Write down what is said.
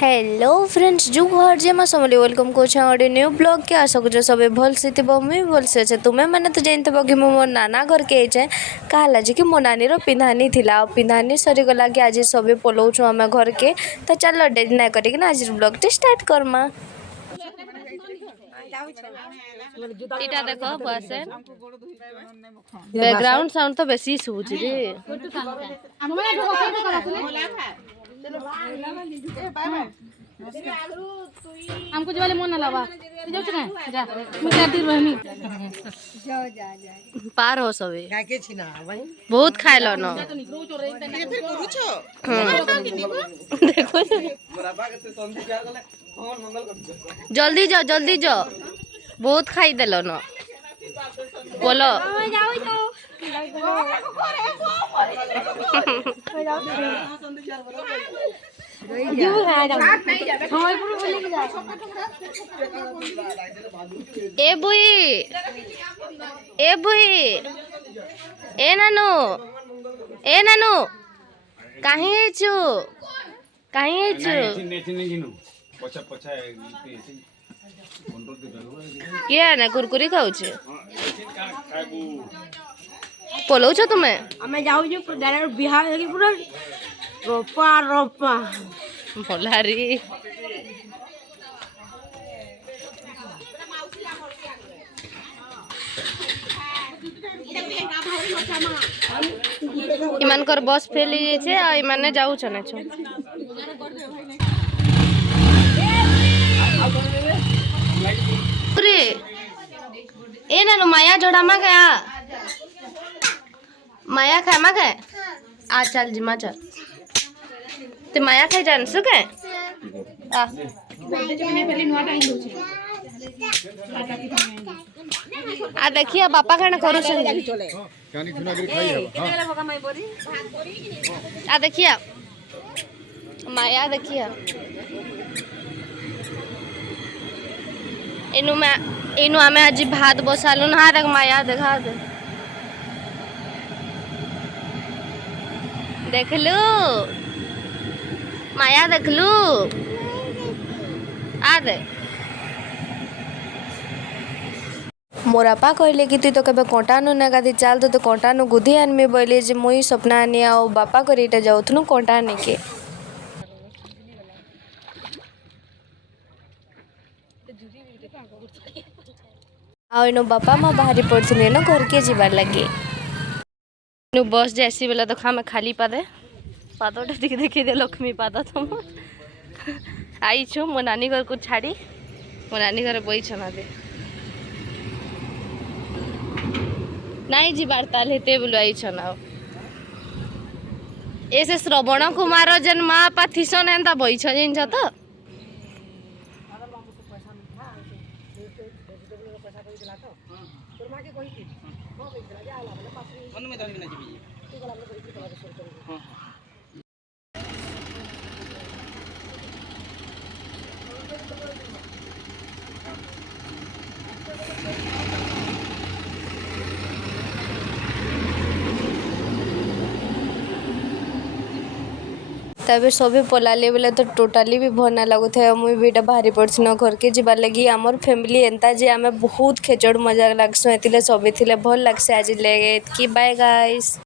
Hello friends जो घर जे समली welcome को न्यू ब्लॉग के आशा कर सब भल से मुझे भल से अच्छे तुम्हें मैंने तो जानते कि मुझे मो नाना घर के आइचे कहला जे कि मो नानी पिंधानी थिला पिंधानी सरीगला कि आज सब पलाऊँ आम घर के तो चल डेरी ना कर आज ब्लॉग टे स्टार्ट करमा। इटा देखो बसे बैकग्राउंड साउंड तो बेसी सुबुची रे हमको जो वाले मन लवा जाऊ छ जा मैं खातिर रहनी पार हो सबे बहुत खाए लो न देखो जल्दी जाओ बहुत खाई देलो न बोलो ए बुई ए नानू कहीं छु ये ना कुरकुरी खाऊ छे पलाऊ छ तुम्हें हमें जाऊ जो डायरेक्ट बिहार के पूरा रोपा भलारी इमानकर बस फेल छे आ इमाने जाऊ छने छ रे ए नानु माया जोड़ा मा गया माया खाए मा गए आ चल जिमा चल ते माया खाई जानसु के आ आ देखिए बापा खाना करू आ देखिए माया देखिए इनु आमे आज भात बसालु ना देख माया देखा दे देखलु माया देखलु आ दे मोरापा कहले कि तु तो कबे कंटानु ना गाधी चाल तो कंटानु गुधी आनमी बोले जे मुई सपना आनी आ बापा कर इटा जाउथनु कंटा आने के आइनो बापा माँ बाहरी पड़े न घर के जीवार लगे बस जैसी बेला तो खामे खाली पादे पादटा टे देखी दे लक्ष्मी पाद तुम आई छु मो नानी घर को छाड़ी मो नानी घर बई छना दे नहीं जीवार ताल हेते बोलो आई छना ऐसे श्रवण कुमार जन माँ पा थीसन एंता बई छ जिन तो तबे सभी पलाले बेले तो टोटाली भी भर ना लगुत है मुई भी बाहरी पड़सी न घर के जीवार लगी आमर फैमिली एंता जे आमे बहुत खेचड़ मजा लागसु एतिले सभी थिले भल लागसे आज लेगे कि बाय गाइस।